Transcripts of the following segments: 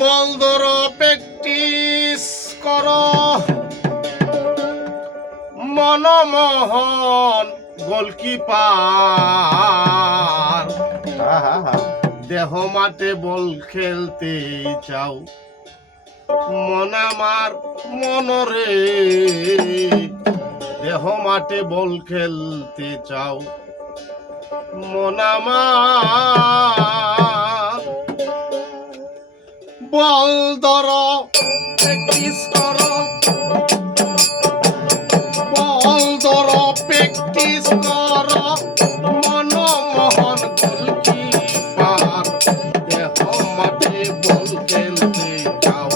বলদর practice কর Manmohan goalkeeper. দেহ মাঠে বল খেলতে চাও মন আমার মনরে, দেহ মাঠে বল খেলতে চাও মন আমার। বল ধর প্র্যাকটিস কর, বল ধর প্র্যাকটিস কর মনমোহন গোলকিপার। দেহ মাঠে বল খেলতে চাও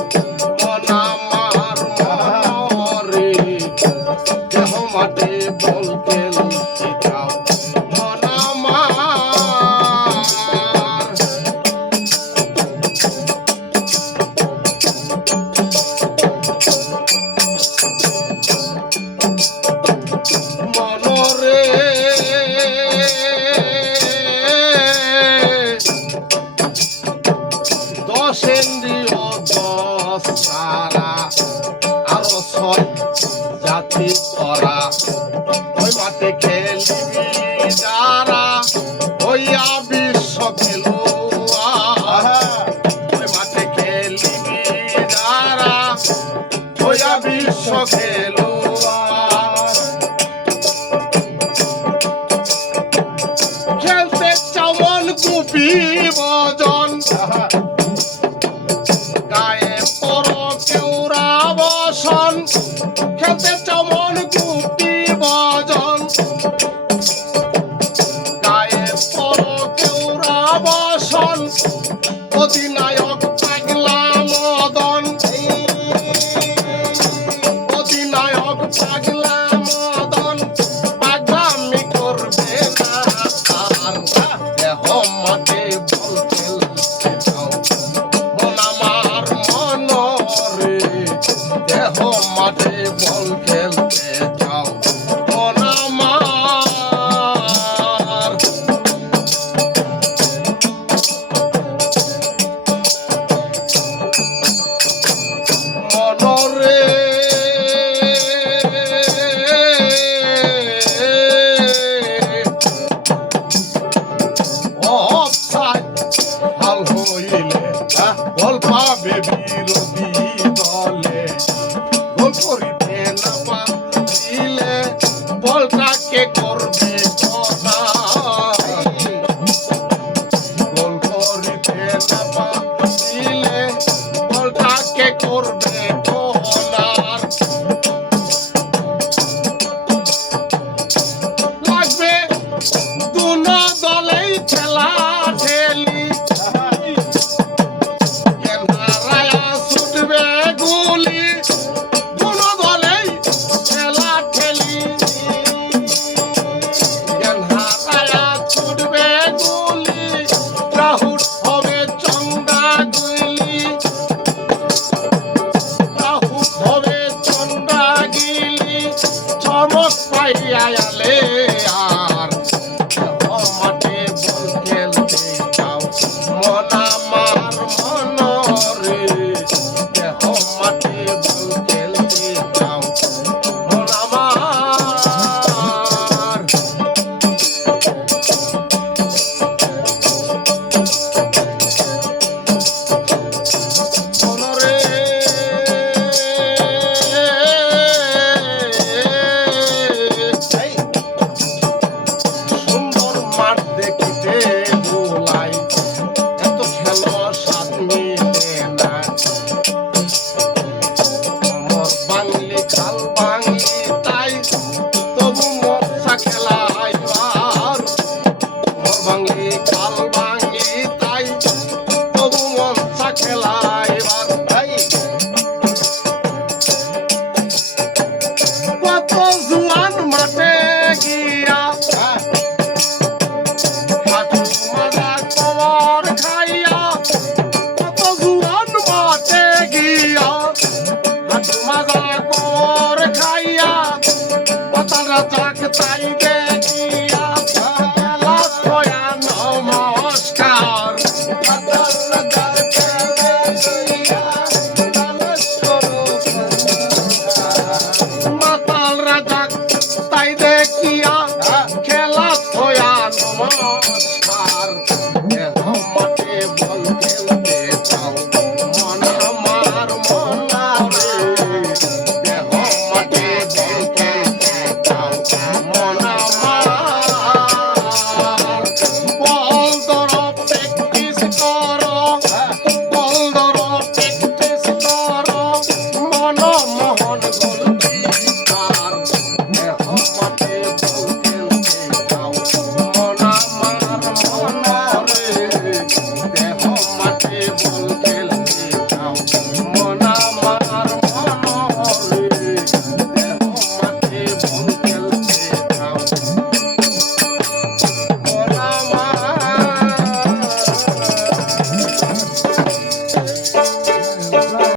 মন আমার মনরে, দেহ মাঠে বল খেলতে চাও মন আমার। মনরে দশ ইন্দ্রিয় দশ তারা আরো ছয় জাতি করা। ওই মাঠে খেলবি যারা হইয়া বিশ্ব খেলোয়াড়। ওই মাঠে খেলবি যারা হইয়া বিশ্ব খেলোয়াড়। খেলতে চাও মন গুপি ভজন, গায়ে পড়ো কেউরা বসন। খেলতে চাও মন গুপি ভজন, গায়ে পড়ো কেউরা বসন। অধিনায়ক পাগলা মদন, অধিনায়ক পাগলা মদন পাগলামি করবে না আর। দেহ মাঠে বল খেলতে চাও মন আমার মনরে, দেহ মাঠে বল খেলতে চাও মন আমার।